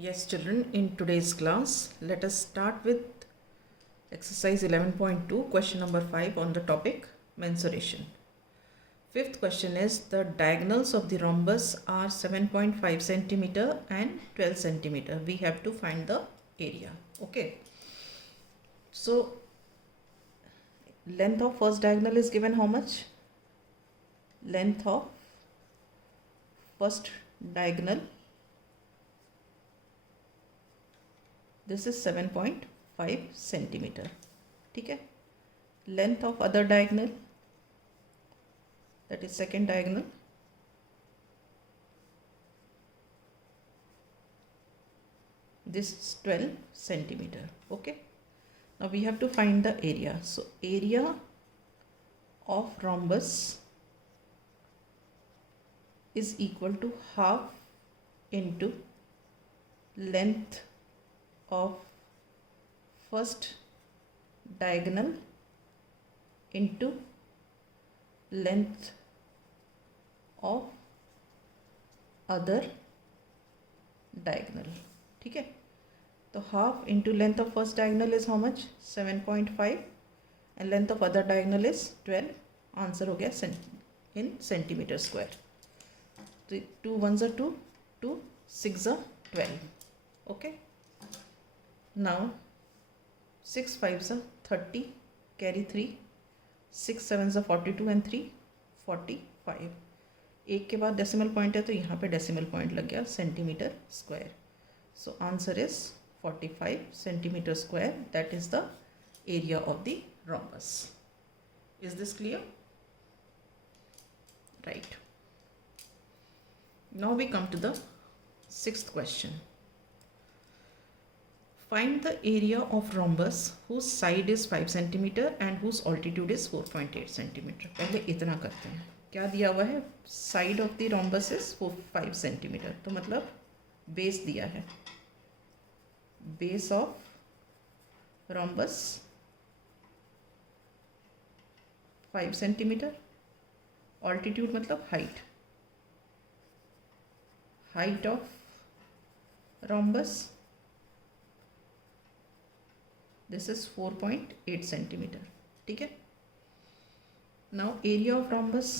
Yes, children, in today's class, let us start with exercise 11.2, question number 5 on the topic mensuration. Fifth question is the diagonals of the rhombus are 7.5 centimeter and 12 centimeter. We have to find the area. Okay. So, length of first diagonal is given how much? Length of first diagonal, this is 7.5 centimeter. ठीक है. Length of other diagonal, that is second diagonal, this is 12 centimeter. Okay. Now we have to find the area. So area of rhombus is equal to half into length of first diagonal into length of other diagonal. ठीक है. तो half into length of first diagonal is how much? 7.5 and length of other diagonal is 12. Answer हो गया in centimeter square. तो 2 1s are 2, 2 6 are 12. Okay. Now 6 5s are 30, carry 3, 6 7s are 42 and 3 45. एक के बाद decimal point है तो यहाँ पे डेसिमल पॉइंट लग गया centimetre square. So answer is 45 centimeter square. That is the area of the rhombus. Is this clear? Right. Now we come to the sixth question. Find the area of rhombus whose side is 5 centimeter and whose altitude is 4.8 centimeter. पहले इतना करते हैं. क्या दिया हुआ है? Side of the rhombus is 5 centimeter. तो मतलब बेस दिया है. Base of rhombus 5 centimeter. Altitude मतलब height. Height of rhombus, this is 4.8 centimeter. ठीक है. Now area of rhombus,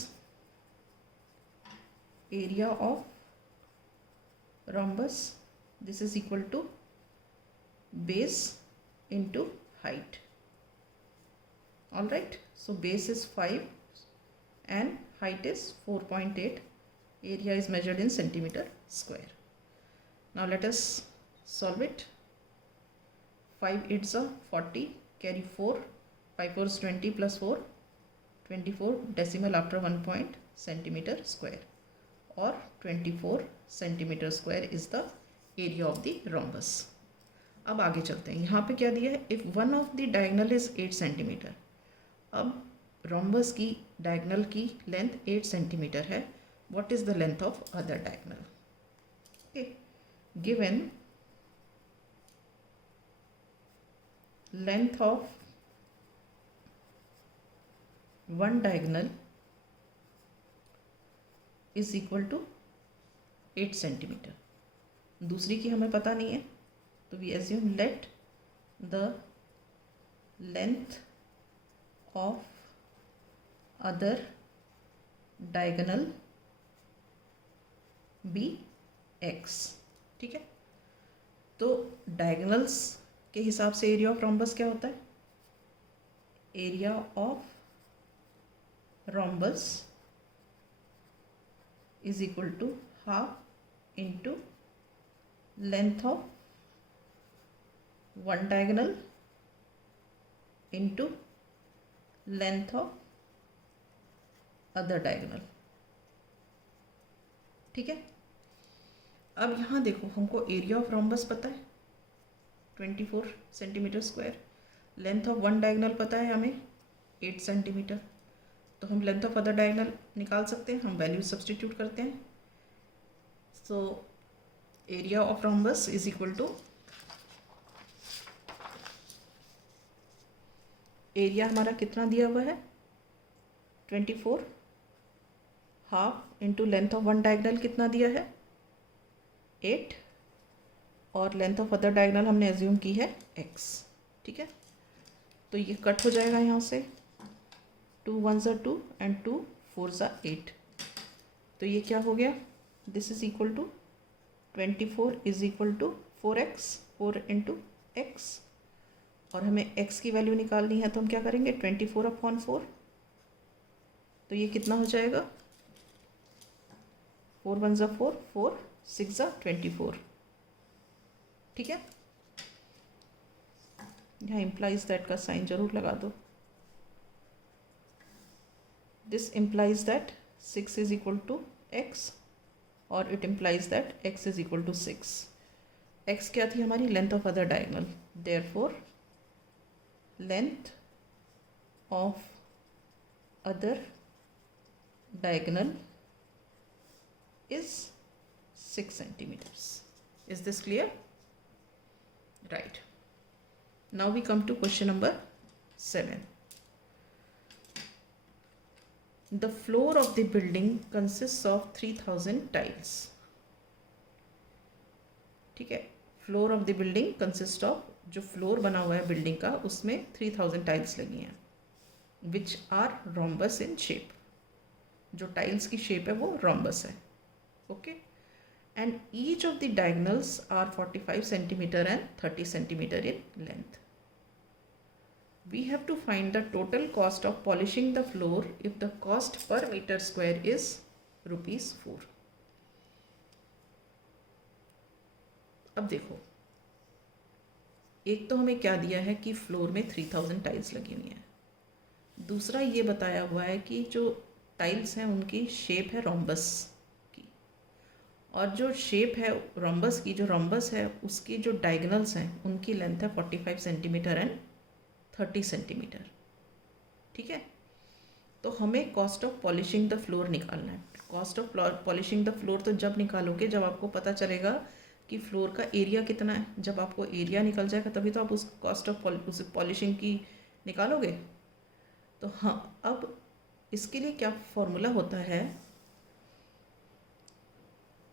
area of rhombus, this is equal to base into height. All right. So base is 5 and height is 4.8. Area is measured in centimeter square. Now let us solve it. 5 8s are 40, carry 4, 5 4s 20 plus 4 24, decimal after 1 point, centimeter square, or 24 centimeter square is the area of the rhombus. अब आगे चलते हैं. यहाँ पे क्या दिया है? If one of the diagonal is 8 centimetre. अब रोम्बस की डायगनल की लेंथ 8 सेंटीमीटर है. What is the length of other diagonal? Okay. Given length of one diagonal is equal to 8 centimetre. दूसरी की हमें पता नहीं है, तो we assume let the length of other diagonal be x. ठीक है. तो डायगनल्स के हिसाब से एरिया ऑफ रोम्बस क्या होता है? Area of rhombus is equal to half into length of one diagonal into length of other diagonal. ठीक है. अब यहाँ देखो, हमको एरिया ऑफ रोम्बस पता है 24 centimetre square. Length of one diagonal पता है हमें 8 सेंटीमीटर. तो हम लेंथ ऑफ अदर डायगनल निकाल सकते हैं. हम वैल्यू सब्सटीट्यूट करते हैं. So area of rhombus is equal to, area हमारा कितना दिया हुआ है? 24. Half into length of one diagonal कितना दिया है? 8 और लेंथ ऑफ अदर डायगोनल हमने एज्यूम की है x, ठीक है। तो ये कट हो जाएगा यहाँ से, 2 1 ज़ा 2 एंड 2 4 ज़ा 8। तो ये क्या हो गया, this is equal to 24 is equal to 4x, 4 into x. और हमें x की वैल्यू निकालनी है तो हम क्या करेंगे, 24/4। तो ये कितना हो जाएगा, 4 1 ज़ा 4, 4 6 ज़ा 24, ठीक है। यहाँ इम्प्लाइज दैट का साइन जरूर लगा दो। This implies that 6 is equal to x और it implies that x is equal to 6। x क्या थी हमारी, length of other diagonal, therefore length of other diagonal is 6 centimeters. Is this clear? Right. Now we come to question number 7. The floor of the building consists of 3000 tiles. ठीक है, floor of the building consist of, जो floor बना हुआ है building का उसमें 3000 tiles लगी हैं, which are rhombus in shape. जो टाइल्स की शेप है वो रोम्बस है, okay. And each of the diagonals are 45 centimetre and 30 centimetre in length. We have to find the total cost of polishing the floor if the cost per metre square is ₹4। अब देखो, एक तो हमें क्या दिया है कि फ्लोर में 3000 टाइल्स लगी हुई हैं, दूसरा ये बताया हुआ है कि जो टाइल्स हैं उनकी शेप है रोम्बस की, और जो शेप है रोम्बस की, जो रोम्बस है उसकी जो डायगोनल्स हैं उनकी लेंथ है 45 सेंटीमीटर एंड 30 सेंटीमीटर, ठीक है। तो हमें cost of polishing the floor निकालना है। Cost of polishing the floor तो जब निकालोगे जब आपको पता चलेगा कि फ्लोर का एरिया कितना है। जब आपको एरिया निकल जाएगा तभी तो आप उस कॉस्ट ऑफ उस पॉलिशिंग की निकालोगे। तो हाँ, अब इसके लिए क्या फॉर्मूला होता है,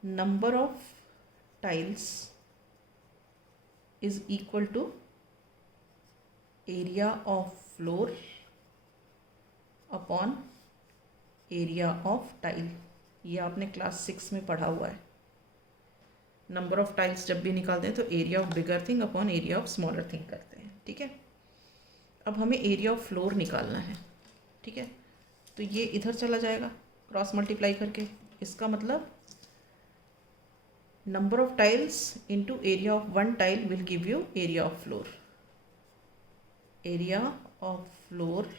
number of tiles is equal to area of floor upon area of tile. ये आपने क्लास 6 में पढ़ा हुआ है। नंबर ऑफ टाइल्स जब भी निकालते हैं तो area of bigger thing upon area of smaller thing करते हैं, ठीक है। अब हमें एरिया ऑफ फ्लोर निकालना है, ठीक है। तो ये इधर चला जाएगा क्रॉस मल्टीप्लाई करके, इसका मतलब number of tiles into area of one tile will give you area of floor. Area of floor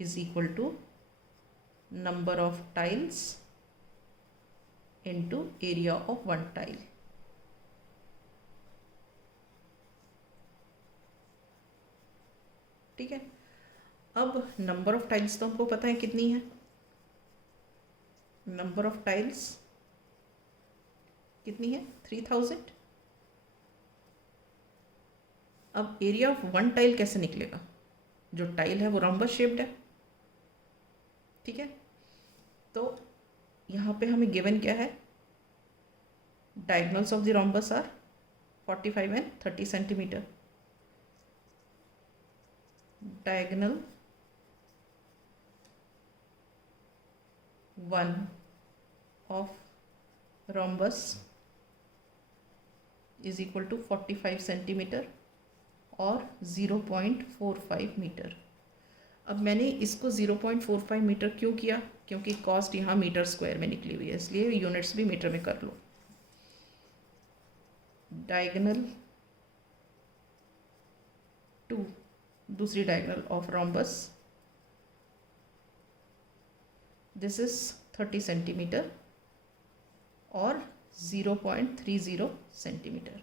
is equal to number of tiles into area of one tile. ठीक है। अब नंबर ऑफ टाइल्स तो हमको पता है कितनी है, number of tiles कितनी है 3000। अब एरिया ऑफ वन टाइल कैसे निकलेगा, जो टाइल है वो रोम्बस शेप्ड है, ठीक है। तो यहाँ पे हमें गिवन क्या है, diagonals of the rhombus are 45 and 30 centimetre. Diagonal 1 of rhombus is equal to 45 centimetre और 0.45 मीटर। अब मैंने इसको 0.45 मीटर क्यों किया, क्योंकि कॉस्ट यहाँ मीटर स्क्वायर में निकली हुई है, इसलिए यूनिट्स भी मीटर में कर लो। डायगोनल 2, दूसरी diagonal of rhombus, this is 30 centimetre और 0.30 centimetre.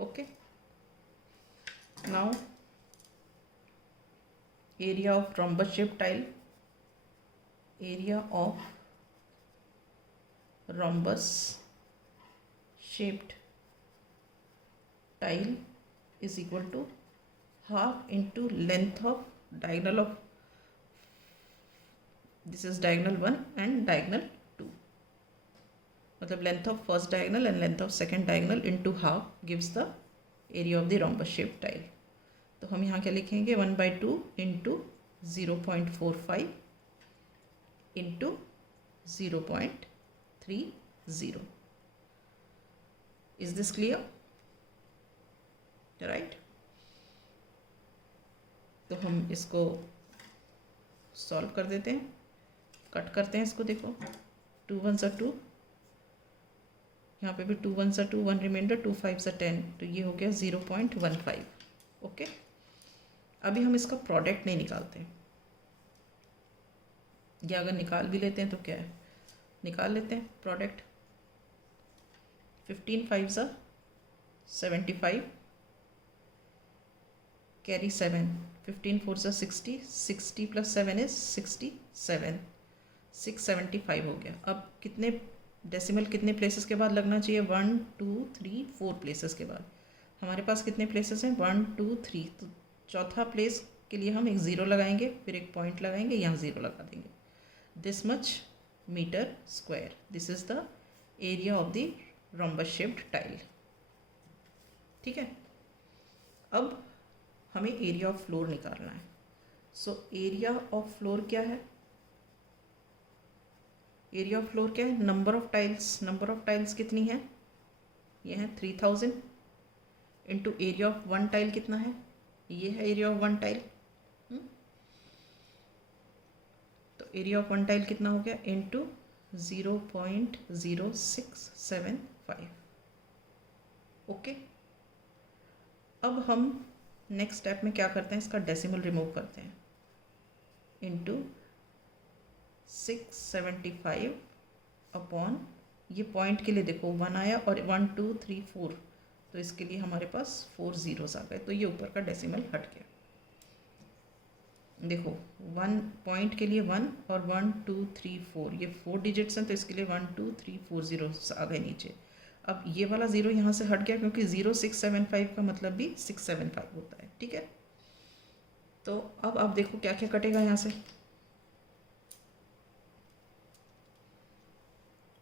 Okay, now area of rhombus shaped tile, area of rhombus shaped tile is equal to half into length of diagonal of, this is diagonal 1 and diagonal 2, मतलब length of first diagonal and length of second diagonal into half gives the area of the rhombus shape tile. तो हम यहाँ क्या लिखेंगे 1/2 into 0.45 into 0.30। Is this clear? Right. तो हम इसको solve कर देते हैं, कट करते हैं इसको। देखो 2 1 2, यहाँ पे भी 2 1 2, 1 रिमाइंडर, 2 5 10, तो ये हो गया 0.15। ओके, अभी हम इसका प्रोडक्ट नहीं निकालते, या अगर निकाल भी लेते हैं तो क्या है, निकाल लेते हैं प्रोडक्ट। 15 5 75, कैरी 7, 15 4 60, 60 + 7 इज 67, 675 हो गया। अब कितने डेसिमल कितने प्लेसेस के बाद लगना चाहिए? 1 2 3 4 प्लेसेस के बाद। हमारे पास कितने प्लेसेस हैं? 1 2 3। तो चौथा प्लेस के लिए हम एक ज़ीरो लगाएंगे, फिर एक पॉइंट लगाएंगे, यहाँ ज़ीरो लगा देंगे। This much metre square, this is the area of the rhombus shaped tile. ठीक है, अब हमें एरिया ऑफ फ्लोर निकालना है। सो एरिया ऑफ फ्लोर क्या है? एरिया ऑफ फ्लोर क्या है? Number of tiles. Number of tiles कितनी है? ये है 3000 into area of one tile कितना है? ये है एरिया ऑफ वन टाइल। तो एरिया ऑफ वन टाइल कितना हो गया? इंटू 0.0675। ओके, अब हम नेक्स्ट स्टेप में क्या करते हैं, इसका डेसिमल रिमूव करते हैं। इंटू 675 अपॉन, ये पॉइंट के लिए देखो 1 आया और 1 2 3 4, तो इसके लिए हमारे पास 4 ज़ीरोस आ गए, तो ये ऊपर का डेसिमल हट गया। देखो 1 पॉइंट के लिए 1 और 1 2 3 4, ये 4 डिजिट्स हैं, तो इसके लिए 1 2 3 4 ज़ीरोस आ गए नीचे। अब ये वाला ज़ीरो यहाँ से हट गया, क्योंकि 0675 का मतलब भी 675 होता है। ठीक है, तो अब आप देखो क्या क्या कटेगा यहाँ से।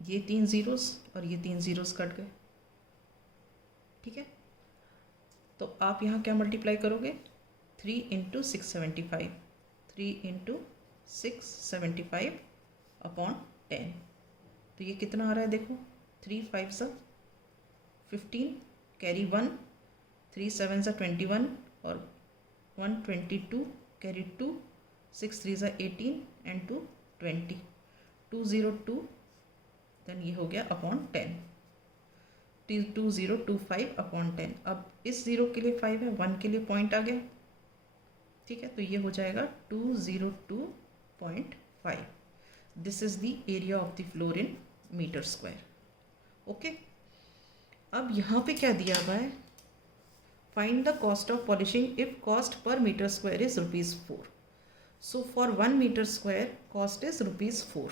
ये 3 ज़ीरोस और ये 3 ज़ीरोस कट गए। ठीक है, तो आप यहाँ क्या मल्टीप्लाई करोगे? 3 × 675, 3 × 675 अपॉन 10। तो ये कितना आ रहा है? देखो 3 5 15, कैरी 1, 3 7 21 और 122, कैरी 2, 6 3 18 एंड 2 20, 202, देन ये हो गया अपॉन 10, 2025 अपॉन 10। अब इस ज़ीरो के लिए 5 है, 1 के लिए पॉइंट आ गया। ठीक है, तो ये हो जाएगा 202.5। This is the area of the floor in metre square. Okay, अब यहाँ पे क्या दिया हुआ है? Find the cost of polishing if cost per metre square is ₹4। So for 1 metre square cost is ₹4।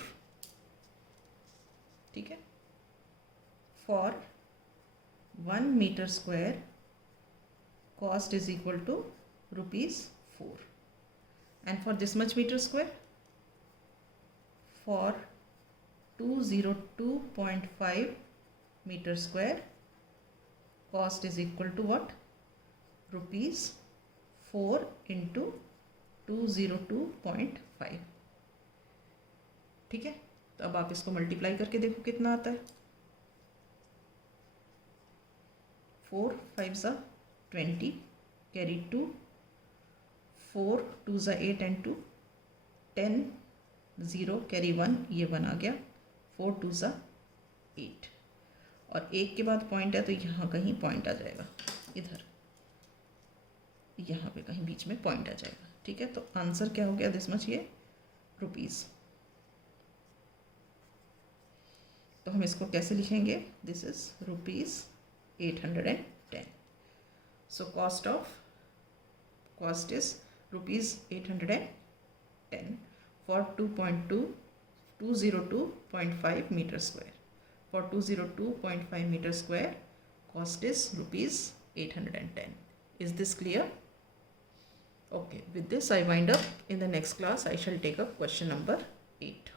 ठीक है, for 1 metre square cost is equal to ₹4, and for this much meter square, for 202.5 meter square cost is equal to what? ₹4 into 202.5। ठीक है, तो अब आप इसको multiply करके देखो कितना आता है। 4 5 20, कैरी 2, 4 2 8 एंड 2, 10 0, कैरी 1, ये 1 आ गया, 4 2 8, और 1 के बाद पॉइंट है तो यहाँ कहीं पॉइंट आ जाएगा, इधर यहाँ पे कहीं बीच में पॉइंट आ जाएगा। ठीक है, तो आंसर क्या हो गया? दिस मच, ये रुपीज़। तो हम इसको कैसे लिखेंगे? This is ₹810। So cost is ₹810 for 202.5 meter square. For 202.5 meter square, cost is ₹810. Is this clear? Okay, with this I wind up. In the next class I shall take up question number 8.